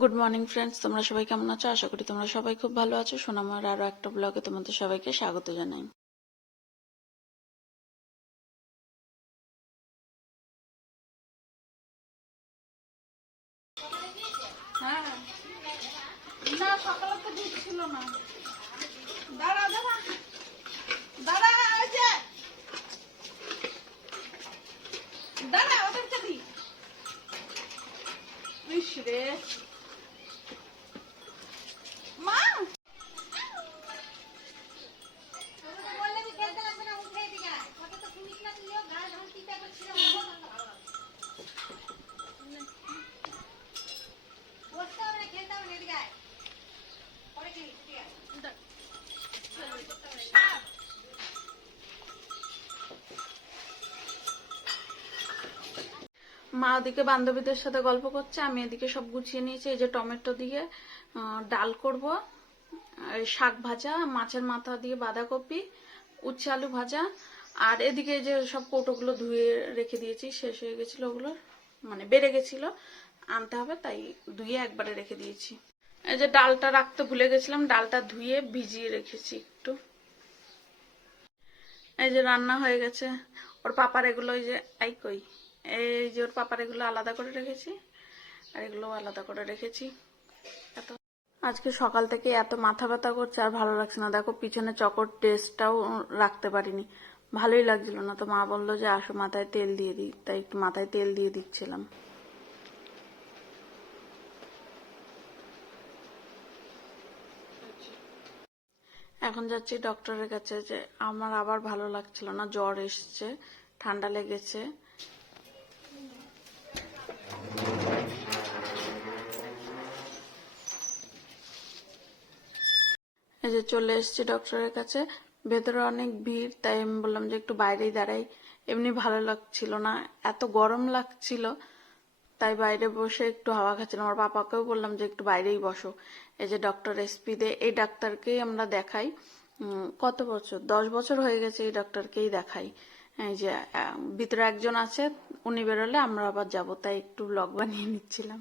Good morning friends তোমরা সবাই কেমন আছো? আশা করি তোমরা সবাই খুব ভালো আছো। সোনামার আরও একটা ব্লগে তোমাদের সবাইকে স্বাগত জানাই। দাঁড়া ইস রে মা মা ওদিকে বান্ধবীদের সাথে গল্প করছে, আমি এদিকে সব গুছিয়ে নিয়েছি, এই যে টমেটো দিয়ে ডাল করব শাক ভাজা, মাছের মাথা দিয়ে বাঁধাকপি, উচ্ছে আলু ভাজা, আর এদিকে যে সব কৌটোগুলো ধুয়ে রেখে দিয়েছি, শেষ হয়ে গেছিল ওগুলো মানে বেড়ে গেছিল, আনতে হবে, তাই ধুয়ে একবারে রেখে দিয়েছি। এই যে ডালটা রাখতে ভুলে গেছিলাম, ডালটা ধুয়ে ভিজিয়ে রেখেছি একটু। এই যে রান্না হয়ে গেছে, ওর পাপার এগুলো এই যে, আই কই? এই যে ওর পাপার এগুলো আলাদা করে রেখেছি, আর এগুলো আলাদা করে রেখেছি। এত। আজকে সকাল থেকে এত মাথা ব্যথা করছে, আর ভালো লাগছে না। দেখো, পিছনে চকর টেস্টটাও রাখতে পারিনি। ভালোই লাগছিল না। তো মা বলল যে, আসো, মাথায় তেল দিয়ে দিই। তাই একটু মাথায় তেল দিয়ে দিচ্ছিলাম। এখন যাচ্ছি ডক্টরের কাছে যে, আমার আবার ভালো লাগছিল না। জ্বর এসছে, ঠান্ডা লেগেছে। এই যে চলে এসেছি ডক্টরের কাছে। ভেতরে অনেক ভিড়, তাই আমি বললাম যে একটু বাইরেই দাঁড়াই। এমনি ভালো লাগছিল না, এত গরম লাগছিল। তাই বাইরে বসে একটু হাওয়া খাচ্ছিলাম। আমার পাপাকেও বললাম যে একটু বাইরেই বসো। এই যে ডক্টর এসপি দে এই ডাক্তারকেই আমরা দেখাই। কত বছর? দশ বছর হয়ে গেছে এই ডাক্তারকেই দেখাই। এই যে ভিতরে একজন আছে, উনি বেরোলে আমরা আবার যাব। তাই একটু ব্লগ বানিয়ে নিচ্ছিলাম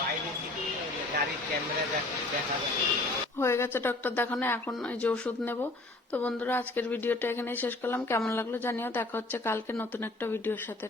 বাইরে থেকে গাড়ির ক্যামেরা দেখা হয়ে গেছে ডক্টর দেখানো, এখন ওই যে ওষুধ নেব। তো বন্ধুরা, আজকের ভিডিওটা এখানেই শেষ করলাম। কেমন লাগল জানিও। দেখা হচ্ছে কালকে নতুন একটা ভিডিওর সাথে।